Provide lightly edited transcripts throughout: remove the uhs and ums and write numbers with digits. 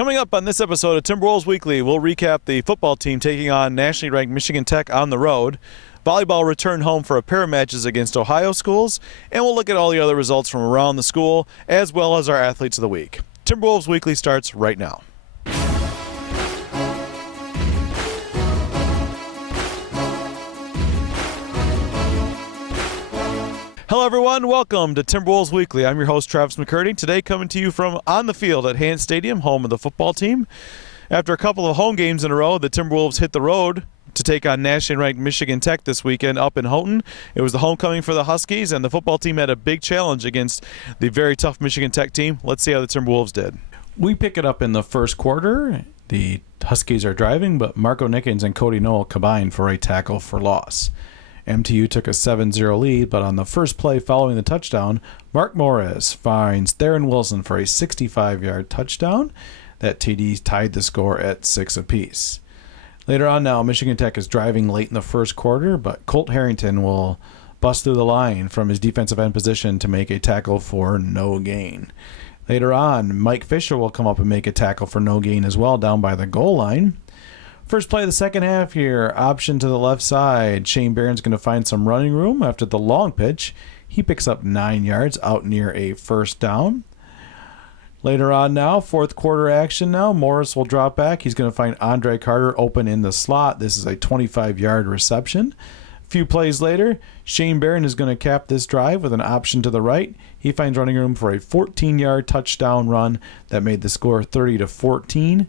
Coming up on this episode of Timberwolves Weekly, we'll recap the football team taking on nationally ranked Michigan Tech on the road. Volleyball returned home for a pair of matches against Ohio schools, and we'll look at all the other results from around the school, as well as our athletes of the week. Timberwolves Weekly starts right now. Hello everyone, welcome to Timberwolves Weekly. I'm your host Travis McCurdy. Today coming to you from on the field at Hant Stadium, home of the football team. After a couple of home games in a row, the Timberwolves hit the road to take on nationally ranked Michigan Tech this weekend up in Houghton. It was the homecoming for the Huskies, and the football team had a big challenge against the very tough Michigan Tech team. Let's see how the Timberwolves did. We pick it up in the first quarter. The Huskies are driving, but Marco Nickens and Cody Noel combined for a tackle for loss. MTU took a 7-0 lead, but on the first play following the touchdown, Mark Morris finds Theron Wilson for a 65-yard touchdown. That TD tied the score at 6 apiece. Later on now, Michigan Tech is driving late in the first quarter, but Colt Harrington will bust through the line from his defensive end position to make a tackle for no gain. Later on, Mike Fisher will come up and make a tackle for no gain as well down by the goal line. First play of the second half here, option to the left side. Shane Barron's going to find some running room after the long pitch. He picks up 9 yards out near a first down. Later on now, fourth quarter action now. Morris will drop back. He's going to find Andre Carter open in the slot. This is a 25-yard reception. A few plays later, Shane Barron is going to cap this drive with an option to the right. He finds running room for a 14-yard touchdown run that made the score 30-14.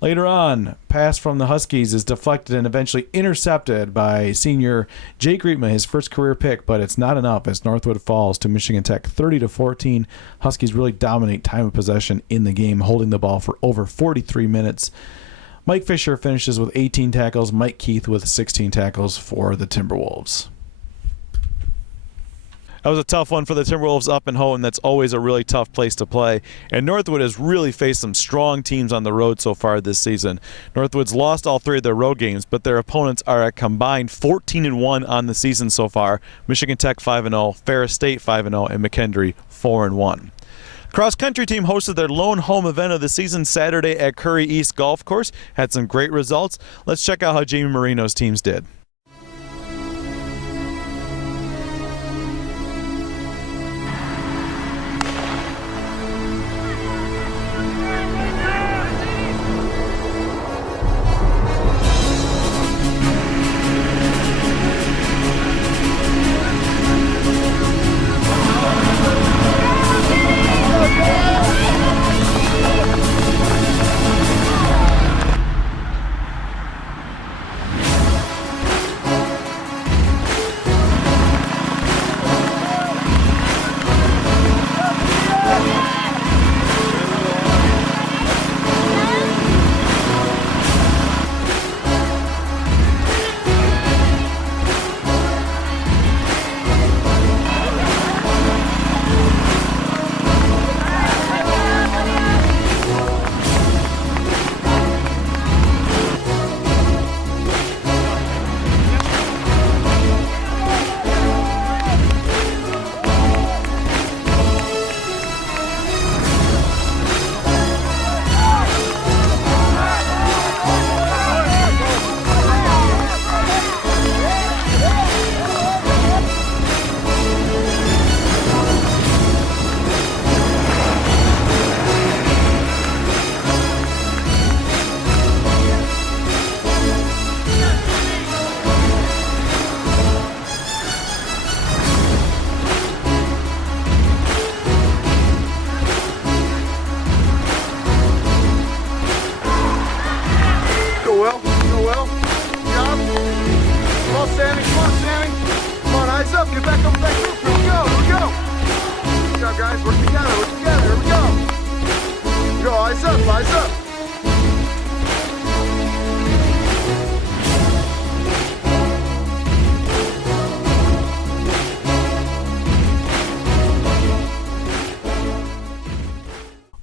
Later on, pass from the Huskies is deflected and eventually intercepted by senior Jake Rietma, his first career pick, but it's not enough as Northwood falls to Michigan Tech 30-14. Huskies really dominate time of possession in the game, holding the ball for over 43 minutes. Mike Fisher finishes with 18 tackles, Mike Keith with 16 tackles for the Timberwolves. That was a tough one for the Timberwolves up in Houghton. That's always a really tough place to play. And Northwood has really faced some strong teams on the road so far this season. Northwood's lost all 3 of their road games, but their opponents are a combined 14-1 on the season so far. Michigan Tech 5-0, Ferris State 5-0, and McKendree 4-1. Cross-country team hosted their lone home event of the season Saturday at Curry East Golf Course. Had some great results. Let's check out how Jamie Marino's teams did.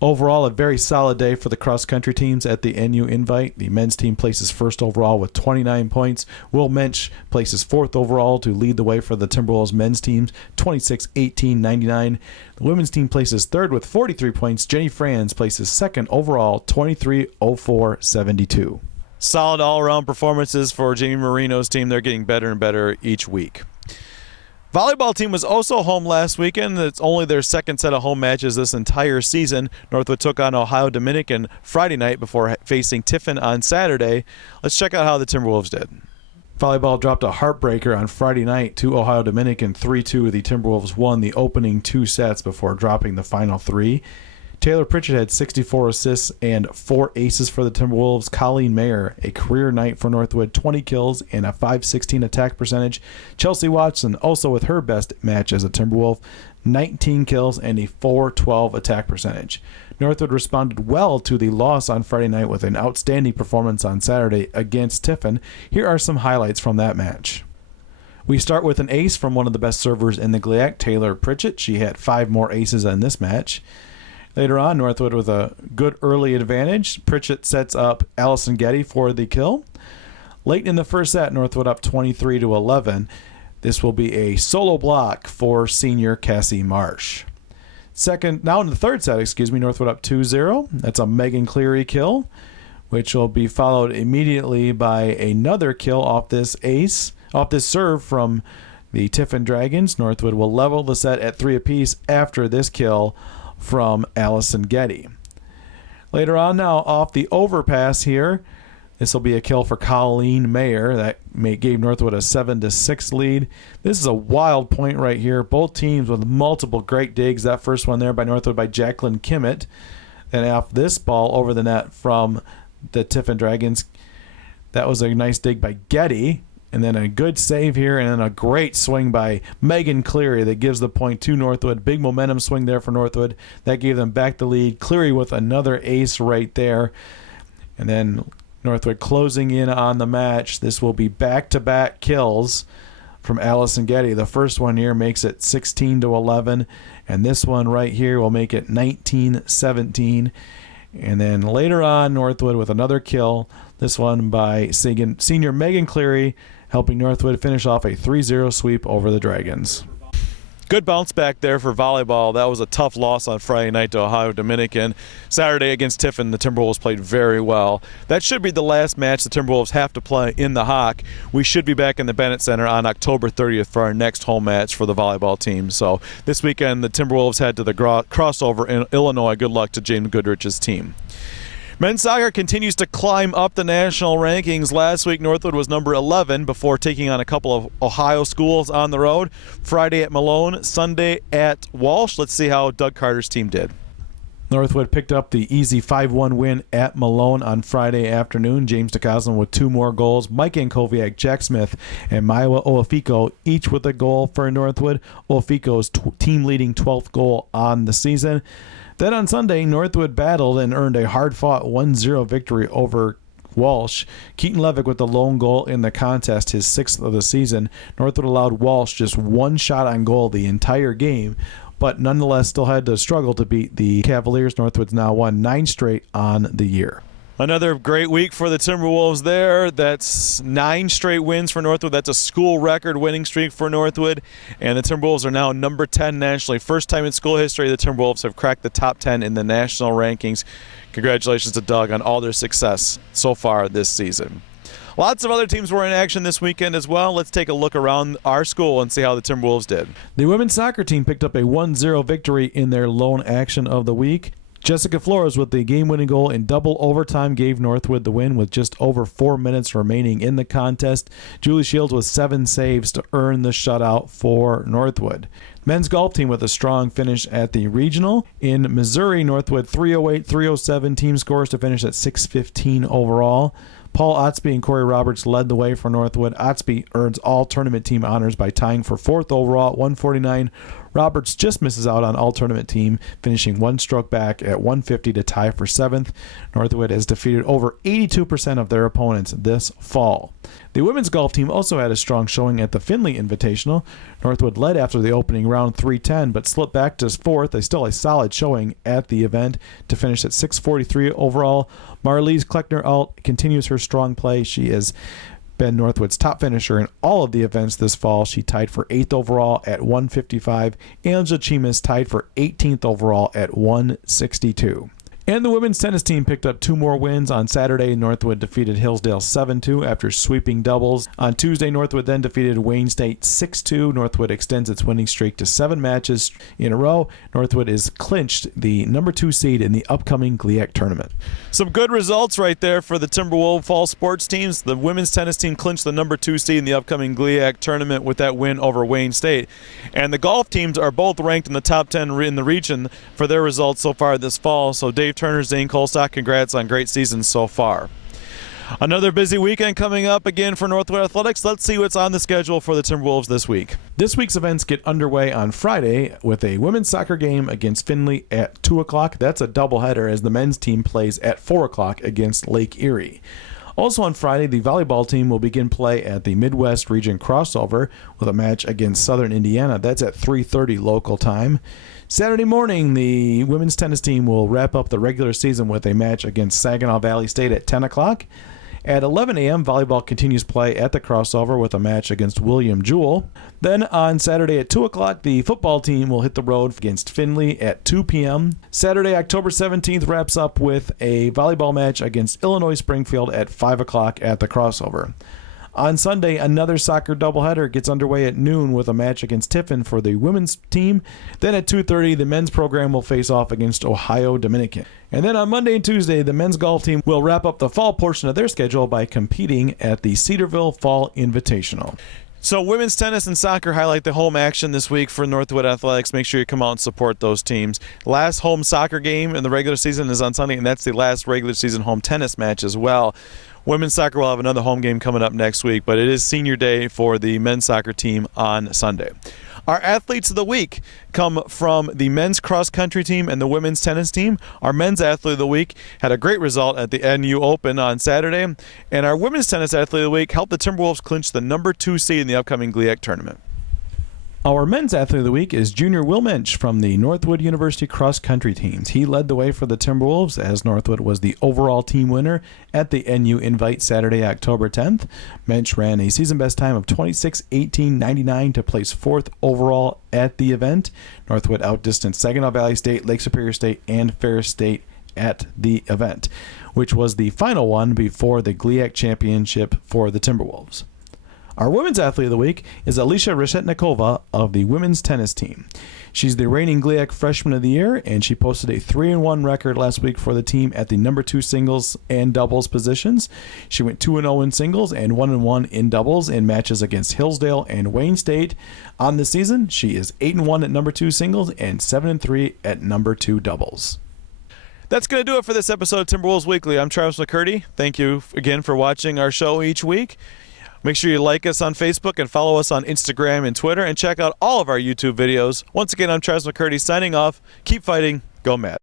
Overall, a very solid day for the cross-country teams at the NU Invite. The men's team places first overall with 29 points. Will Mensch places fourth overall to lead the way for the Timberwolves men's teams, 26-18-99. The women's team places third with 43 points. Jenny Franz places second overall, 23-04-72. Solid all-around performances for Jamie Marino's team. They're getting better and better each week. Volleyball team was also home last weekend. It's only their second set of home matches this entire season. Northwood took on Ohio Dominican Friday night before facing Tiffin on Saturday. Let's check out how the Timberwolves did. Volleyball dropped a heartbreaker on Friday night to Ohio Dominican 3-2. The Timberwolves won the opening 2 sets before dropping the final 3. Taylor Pritchett had 64 assists and 4 aces for the Timberwolves. Colleen Mayer, a career night for Northwood, 20 kills and a .516 attack percentage. Chelsea Watson, also with her best match as a Timberwolf, 19 kills and a .412 attack percentage. Northwood responded well to the loss on Friday night with an outstanding performance on Saturday against Tiffin. Here are some highlights from that match. We start with an ace from one of the best servers in the GLIAC, Taylor Pritchett. She had 5 more aces in this match. Later on, Northwood with a good early advantage. Pritchett sets up Allison Getty for the kill. Late in the first set, Northwood up 23-11. This will be a solo block for senior Cassie Marsh. Now in the third set, Northwood up 2-0. That's a Megan Cleary kill, which will be followed immediately by another kill off this serve from the Tiffin Dragons. Northwood will level the set at 3 apiece after this kill from Allison Getty. Later on now, off the overpass here, this will be a kill for Colleen Mayer. That gave Northwood a 7-6 lead. This is a wild point right here. Both teams with multiple great digs. That first one there by Northwood by Jacqueline Kimmett. And off this ball over the net from the Tiffin Dragons, that was a nice dig by Getty. And then a good save here, and then a great swing by Megan Cleary that gives the point to Northwood. Big momentum swing there for Northwood. That gave them back the lead. Cleary with another ace right there. And then Northwood closing in on the match. This will be back-to-back kills from Allison Getty. The first one here makes it 16-11, and this one right here will make it 19-17. And then later on, Northwood with another kill. This one by senior Megan Cleary, helping Northwood finish off a 3-0 sweep over the Dragons. Good bounce back there for volleyball. That was a tough loss on Friday night to Ohio Dominican. Saturday against Tiffin, the Timberwolves played very well. That should be the last match the Timberwolves have to play in the Hawk. We should be back in the Bennett Center on October 30th for our next home match for the volleyball team. So this weekend, the Timberwolves head to the crossover in Illinois. Good luck to James Goodrich's team. Men's soccer continues to climb up the national rankings. Last week, Northwood was number 11 before taking on a couple of Ohio schools on the road. Friday at Malone, Sunday at Walsh. Let's see how Doug Carter's team did. Northwood picked up the easy 5-1 win at Malone on Friday afternoon. James DeCosmo with 2 more goals. Mike Ankoviak, Jack Smith, and Maiwa Oafiko each with a goal for Northwood. Oafiko's team-leading 12th goal on the season. Then on Sunday, Northwood battled and earned a hard-fought 1-0 victory over Walsh. Keaton Levick with the lone goal in the contest, his 6th of the season. Northwood allowed Walsh just 1 shot on goal the entire game, but nonetheless still had to struggle to beat the Cavaliers. Northwood's now won 9 straight on the year. Another great week for the Timberwolves there. That's 9 straight wins for Northwood. That's a school record winning streak for Northwood. And the Timberwolves are now number 10 nationally. First time in school history the Timberwolves have cracked the top 10 in the national rankings. Congratulations to Doug on all their success so far this season. Lots of other teams were in action this weekend as well. Let's take a look around our school and see how the Timberwolves did. The women's soccer team picked up a 1-0 victory in their lone action of the week. Jessica Flores with the game-winning goal in double overtime gave Northwood the win with just over 4 minutes remaining in the contest. Julie Shields with 7 saves to earn the shutout for Northwood. Men's golf team with a strong finish at the regional. In Missouri, Northwood 308-307 team scores to finish at 615 overall. Paul Otsby and Corey Roberts led the way for Northwood. Otsby earns all tournament team honors by tying for 4th overall at 149. Roberts just misses out on all-tournament team, finishing one stroke back at 150 to tie for 7th. Northwood has defeated over 82% of their opponents this fall. The women's golf team also had a strong showing at the Findlay Invitational. Northwood led after the opening round 310, but slipped back to 4th. Still a solid showing at the event to finish at 643 overall. Marlies Kleckner-Alt continues her strong play. She has been Northwood's top finisher in all of the events this fall. She tied for 8th overall at 155. Angela Chimas tied for 18th overall at 162. And the women's tennis team picked up 2 more wins. On Saturday, Northwood defeated Hillsdale 7-2 after sweeping doubles. On Tuesday, Northwood then defeated Wayne State 6-2. Northwood extends its winning streak to 7 matches in a row. Northwood is clinched the number 2 seed in the upcoming GLIAC tournament. Some good results right there for the Timberwolves fall sports teams. The women's tennis team clinched the number 2 seed in the upcoming GLIAC tournament with that win over Wayne State. And the golf teams are both ranked in the top 10 in the region for their results so far this fall. So Dave Turner, Zane Colstock, congrats on great seasons so far. Another busy weekend coming up again for Northwood Athletics. Let's see what's on the schedule for the Timberwolves this week. This week's events get underway on Friday with a women's soccer game against Findlay at 2 o'clock. That's a doubleheader as the men's team plays at 4 o'clock against Lake Erie. Also on Friday, the volleyball team will begin play at the Midwest Region Crossover with a match against Southern Indiana. That's at 3:30 local time. Saturday morning, the women's tennis team will wrap up the regular season with a match against Saginaw Valley State at 10 o'clock. At 11 a.m., volleyball continues play at the crossover with a match against William Jewell. Then on Saturday at 2 o'clock, the football team will hit the road against Findlay at 2 p.m. Saturday, October 17th, wraps up with a volleyball match against Illinois Springfield at 5 o'clock at the crossover. On Sunday, another soccer doubleheader gets underway at noon with a match against Tiffin for the women's team. Then at 2:30, the men's program will face off against Ohio Dominican. And then on Monday and Tuesday, the men's golf team will wrap up the fall portion of their schedule by competing at the Cedarville Fall Invitational. So women's tennis and soccer highlight the home action this week for Northwood Athletics. Make sure you come out and support those teams. Last home soccer game in the regular season is on Sunday, and that's the last regular season home tennis match as well. Women's soccer will have another home game coming up next week, but it is senior day for the men's soccer team on Sunday. Our athletes of the week come from the men's cross-country team and the women's tennis team. Our men's athlete of the week had a great result at the NU Open on Saturday, and our women's tennis athlete of the week helped the Timberwolves clinch the number 2 seed in the upcoming GLIAC tournament. Our men's athlete of the week is Junior Will Mensch from the Northwood University cross-country teams. He led the way for the Timberwolves as Northwood was the overall team winner at the NU Invite Saturday, October 10th. Mensch ran a season-best time of 26:18.99 to place 4th overall at the event. Northwood outdistanced Saginaw Valley State, Lake Superior State, and Ferris State at the event, which was the final one before the GLIAC championship for the Timberwolves. Our women's athlete of the week is Alicia Reshetnikova of the women's tennis team. She's the reigning GLIAC freshman of the year, and she posted a 3-1 record last week for the team at the number 2 singles and doubles positions. She went 2-0 in singles and 1-1 in doubles in matches against Hillsdale and Wayne State. On the season, she is 8-1 at number 2 singles and 7-3 at number 2 doubles. That's going to do it for this episode of Timberwolves Weekly. I'm Travis McCurdy. Thank you again for watching our show each week. Make sure you like us on Facebook and follow us on Instagram and Twitter, and check out all of our YouTube videos. Once again, I'm Travis McCurdy signing off. Keep fighting. Go Mad.